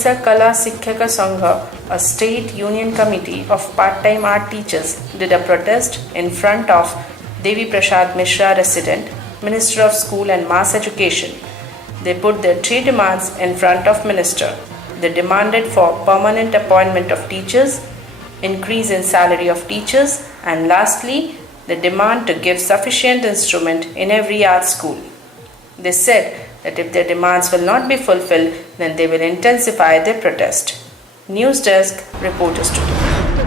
Odisha Kala Shiksaka Sangha, a state union committee of part-time art teachers, did a protest in front of Devi Prasad Mishra Resident, Minister of School and Mass Education. They put their three demands in front of Minister. They demanded for permanent appointment of teachers, increase in salary of teachers, and lastly, they demand to give sufficient instrument in every art school. They said that if their demands will not be fulfilled, then they will intensify their protest. News Desk, Reporter Studio.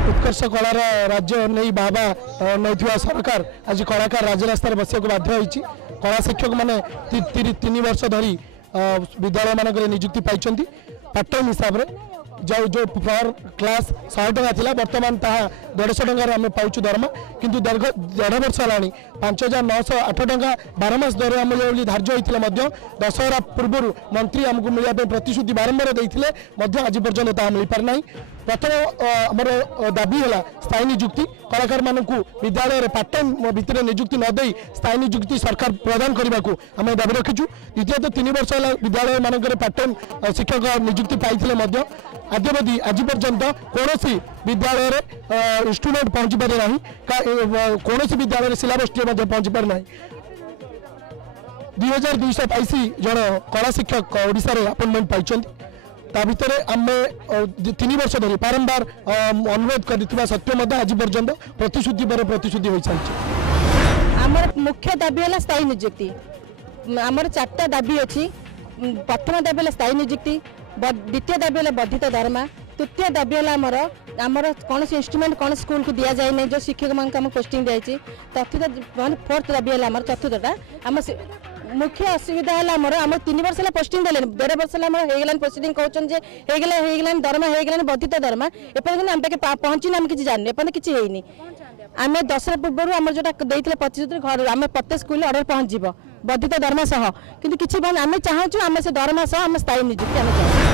Utkarsh colour राज्य नहीं बाबा नौथिबा सरकार आज कलाकार राजरास्तार बसिया बाध्य होइछि। कला शिक्षक माने 3 वर्ष धरी विद्यालय मानक नियुक्ति पाई पार्ट टाइम हिसाब से जो पर क्लास 100 टका थिला वर्तमान ताहा 150 टका आम पाउछु दरमा किंतु 1.5 वर्ष हलानी 5908 टका 12 मास दर आम जो धार्य होता दशहरा पूर्व मंत्री आमको मिलने प्रतिश्रुति बारंबार देते आज पर्यटन ताहा मिल पारना। प्रथम आमर दाबी है स्थायी नियुक्ति कलाकार मानक विद्यालय पार्ट टाइम भितर नियुक्ति नदे स्थायी नियुक्ति सरकार प्रदान करने को आम दाबी रखीचु। द्वितीयतः 3 वर्ष है विद्यालय मानक पार्ट टाइम शिक्षक नियुक्ति पाई आद्यवधि आज पर्यंत कौन विद्यालय इंस्ट्रूमेंट पहुँची पारे ना कौन विद्यालय सिलेबस पहुँची पारे ना। 2282 जन कला शिक्षक ओडिशा रे अपॉइंटमेंट पाई भितर आम 3 वर्ष धरी बारंबार अनुरोध कर सत्य आज पर्यंत प्रतिश्रुति पर प्रतिश्रुति हो सारी। आमर मुख्य दाबी है स्थायी नियुक्ति। आमर 4टा दाबी अच्छी। प्रथम दाबी है स्थायी नियुक्ति, द्वितीय दाबी है वर्धित दरमा, तृतीय दाबी है आमर कौन इंस्ट्रूमेंट कौन स्कूल को दि जाए नहीं जो शिक्षक मान पोस्टिंग दिखाई। चतुर्थ फोर्थ दाबी है आम चतुर्थटा आम मुख्य असुविधा है आम 3 वर्ष है पोस्टिंग देले 1.5 वर्ष है पोस्टिंग कहते दरमा हो वर्धित दरमा एपर्तन आम पाखे पहुँची आम किसी जानू एपर्तन किसी होनी। आम दशहरा पूर्व आम जो प्रतिश्रुति घर आम प्रत्येक स्कूल ऑर्डर पहुँच वर्धित दरमा सह कि आम चाहूँ आम से दरमा सह आम स्थायी नियुक्ति आम चाहूँ।